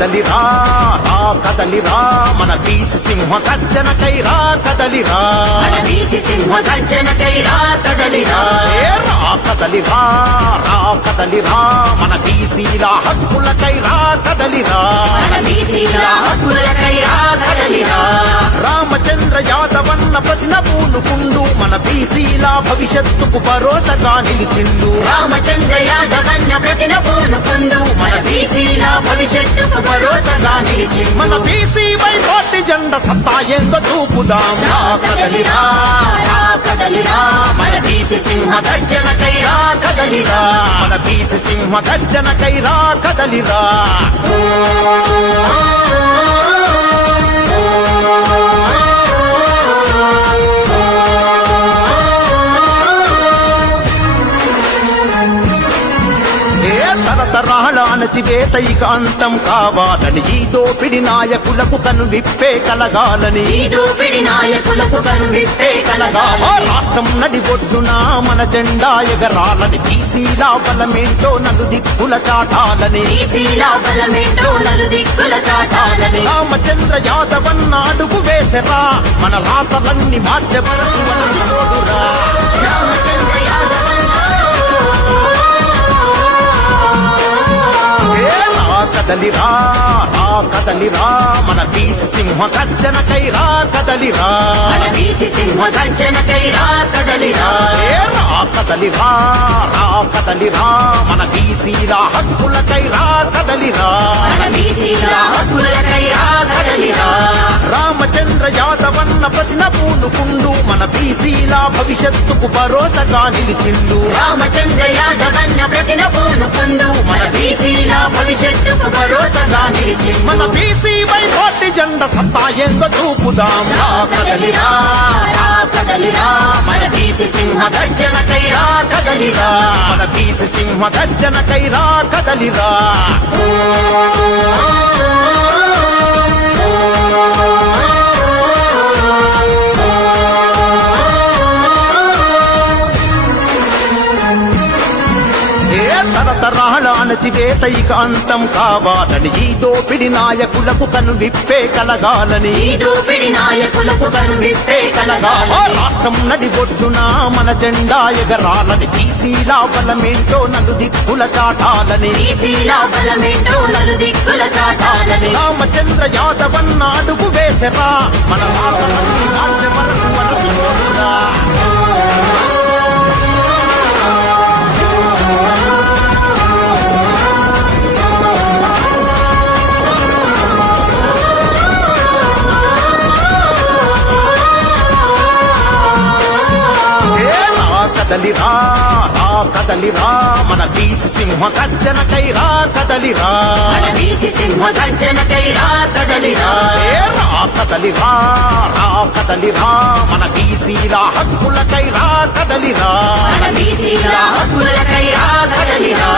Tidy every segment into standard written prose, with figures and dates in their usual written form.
కదలిరా రా కదలిరా మన బీసీ సింహ గర్జనకై రా కదలిరా మన బీసీ సింహ గర్జనకై రా కదలిరా రా కదలిరా రా కదలిరా మన బీసీల హక్కులకై రా కదలిరా మన బీసీల హక్కులకై రా కదలిరా రామచంద్ర యాదవన్న ప్రతిన పూనుకుండు మన బీసీల భవిష్యత్తుకు భరోసాగా నిలిచిండు రామచంద్ర యాదవన్న ప్రతిన పూనుకుండు మన బీసీల భవిష్యత్తుకు భరోసాగా నిలిచిండు మన బీసీ వైపాటి జెండ సత్తా ఏందో చూపుదాం రా కదలిరా రా కదలిరా మన బీసీ సింహ గర్జనకై రా కదలిరా మన బీసీ సింహ గర్జనకై రా కదలిరా తరతరాల అణచివేత ఇక అంతం కావాలని ఈ దోపిడి నాయకులకు కను విప్పే కలగాలని ఈ దోపిడి నాయకులకు కను విప్పే కలగాలని రాష్ట్రం నడిబొడ్డున మన జెండా ఎగరాలని బీసీల బలమేంటో నలు దిక్కుల చాటాలని బీసీల బలమేంటో నలు దిక్కుల చాటాలని రామచంద్ర యాదవన్న అడుగు వేసరా మన రాతలన్నీ మార్చబడదు చూడురా రామచంద్ర యాదవన్న కదలిరా రా కదలిరా మన బీసీ సింహ గర్జనకై రా కదలిరా మన బీసీ సింహ గర్జనకై రా కదలిరా రా కదలిరా రా కదలిరా మన బీసీల హక్కులకై రా కదలిరా మన బీసీల హక్కులకై రా కదలిరా రామచంద్ర యాదవన్న ప్రతిన పూనుకుండు మన బీసీల భవిష్యత్తుకు భరోసాగా నిలిచిండు రామచంద్ర యాదవన్న ప్రతిన పూనుకుండు మన బీసీల భవిష్యత్తుకు భరోసాగా నిలిచిండు మన బీసీ వైపాటి జెండ సత్తా ఏందో చూపుదాం రా కదలిరా రా కదలిరా మన బీసీ సింహ గర్జనకై రా కదలిరా మన బీసీ సింహ గర్జనకై రా కదలిరా తరతరాల అణచివేత ఇక అంతం కావాలని ఈ దోపిడి నాయకులకు కను విప్పే కలగాలని ఈ దోపిడి నాయకులకు కను విప్పే కలగాలని రాష్ట్రం నడిబొడ్డున మన జెండా ఎగరాలని బీసీల బలమేంటో నలు దిక్కుల చాటాలని బీసీల బలమేంటో నలు దిక్కుల చాటాలని రామచంద్ర యాదవన్న అడుగు వేసరా మన రాతలన్నీ మార్చబడదు చూడురా కదలిరా రా కదలిరా మన బీసీ సింహ గర్జనకై రా కదలిరా మన బీసీ సింహ గర్జనకై రా కదలిరా రా కదలిరా రా కదలిరా మన బీసీల హక్కులకై రా కదలిరా మన బీసీల హక్కులకై రా కదలిరా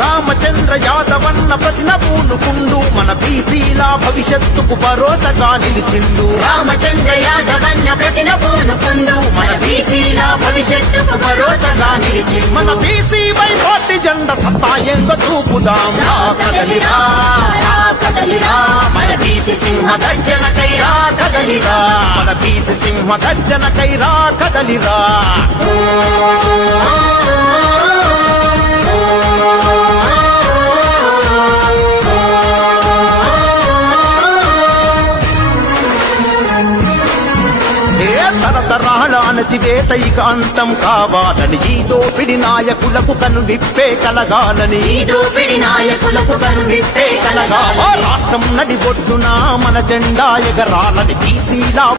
రామచంద్ర యాదవన్న ప్రతిన పూనుకుండు మన బీసీల భవిష్యత్తుకు భరోసాగా నిలిచిండు రామచంద్ర యాదవన్న ప్రతిన పూనుకుండు మన బీసీల భవిష్యత్తుకు భరోసాగా నిలిచిండు మన బీసీ వైపాటి జెండ సత్తా ఏందో చూపుదాం రా కదలిరా రా కదలిరా మన బీసీ సింహ గర్జనకై రా కదలిరా మన బీసీ సింహ గర్జనకై రా కదలిరా తరతరాల అణచివేత ఇక అంతం కావాలని ఈ దోపిడి నాయకులకు కను విప్పే కలగాలని ఈ దోపిడి నాయకులకు కను విప్పే కలగాలని రాష్ట్రం నడిబొడ్డున మన జెండా ఎగరాలని బీసీల